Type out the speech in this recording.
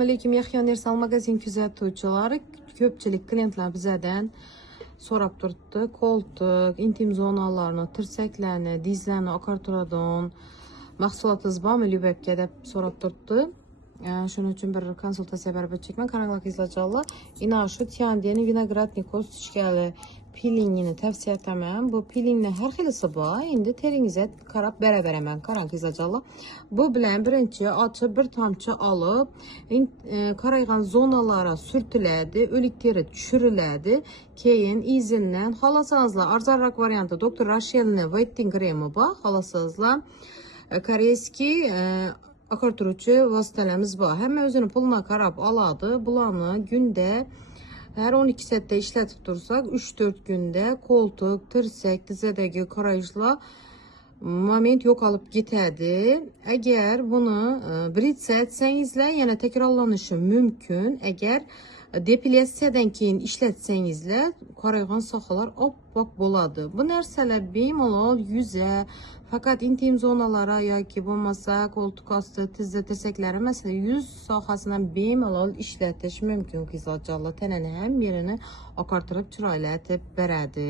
Aleyküm Yahya Universal magazin kuzatuvchilari, ko'pchilik klientlar bizdan so'rab turibdi. Qo'ltiq, intim zonalarni, tirsaklarni, dizlarni oqartiradigan mahsulotingiz bormi Lyubabga deb so'rab turibdi. Shuning uchun bir konsultatsiya berib o'tishman. Qaranglar qizlarjonlar, ina shu Tiandeni vinogradnik ko'rsatishgali pilingini tavsiya etaman. Bu pilingning har xilisi bor. Endi teringizga qarab beraman. Qarang qizlarjonlar. Bu bilan birinchi ochib bir tomchi olib, qaraygan zonalara surtiladi, o'lik teri tushiriladi. Keyin izindan xohlasanizlar arzonroq varianti Dr. Rashelni whitening kremi bor. Xohlasanizlar koreyskiy oqartiruvchi vositalarimiz bor. Hamma o'zini puliga qarab oladi. Bularni kunda her 12 soatda ishlatib tursak, 3-4 kunda qo'ltiq, tirsak, tizadagi qorayishlar moment yo'qolib ketadi. Agar buni britsa etsangizlar, yana takrorlanishi mumkin. Agar depilyatsiyadan keyin ishlatsangizlar, qoraygan sohalar oppoq bo'ladi. Bu narsalar bemalol yuza, faqat intim zonalara yoki bo'lmasa qo'ltiq osti, tizza, tirsaklari, masalan, yuz sohasidan bemalol ishlatish mumkin qizlarjonlar. Tanani ham yerini oqartirib chiroylatib beradi.